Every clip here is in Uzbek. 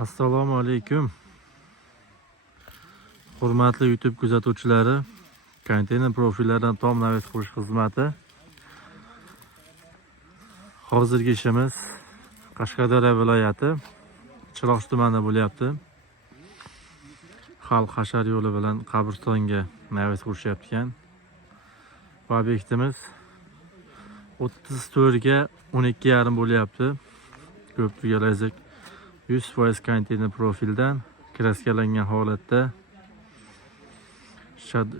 Assalomu alaykum. Hurmatli YouTube kuzatuvchilari, konteyner profillardan tom navis qurish xizmati. Hozirgi ishimiz Qashqadaryo viloyati Chiroq tumanida bo'lyapti. Xalq hashar yo'li bilan qabristonga navis qurishyapti ekan. Bu obyektimiz 34 ga 12,5 bo'lyapti. Ko'prik alazik 100% konteyner profildan kraskalangan holatda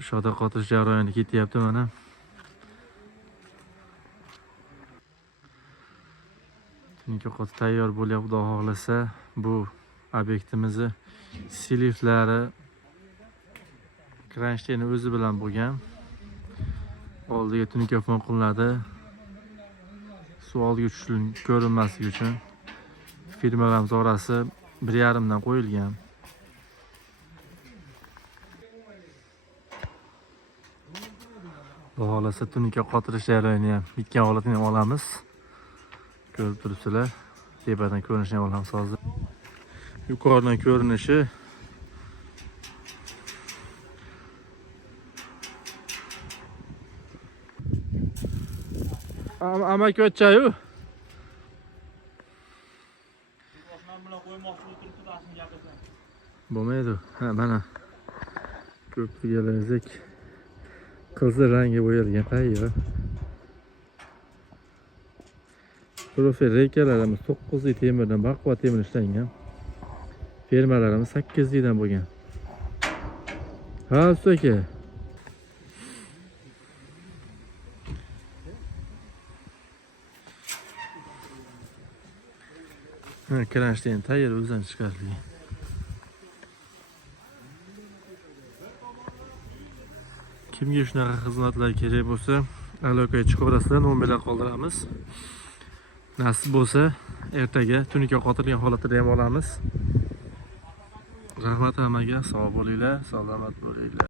shoda qotish jarayoni ketyapti mana. Tungi qot tayyor bo'lyapti, xudo xohlasa. Bu obyektimizni siliflari kransheyni o'zi bilan bo'lgan. Oldiga tunikafon qilinadi. Suv oldiga tushishi ko'rinmasligi uchun firmalarimiz orasi 1,5 dan qo'yilgan. Xudo xohlasa tunika qotirish jarayonini ham bitgan holatini ham olamiz. Ko'rib turibsizlar. Tepadan ko'rinishini ham olamiz hozir. Yuqoridan ko'rinishi amaki o'tchayu. Bo'lmaydi. Ha, mana ko'prik alazik qizil rangga bo'yalgan tayyor. Profil reykalarimiz 9 temirdan, baquvvat temir ishlangan. Fermalarimiz 8 dan bo'lgan. Ha, usta aka. Ha, kransheyni tayyor o'zidan chiqarilgan. Kimga shunaqa xizmatlar kerak bo'lsa, aloqaga chiqaverasizlar, nomerlar qoldiramiz. Nasib bo'lsa, ertaga tunika qotilgan holatida ham olamiz. Rahmat hammaga, sog' bo'linglar, salomat bo'linglar.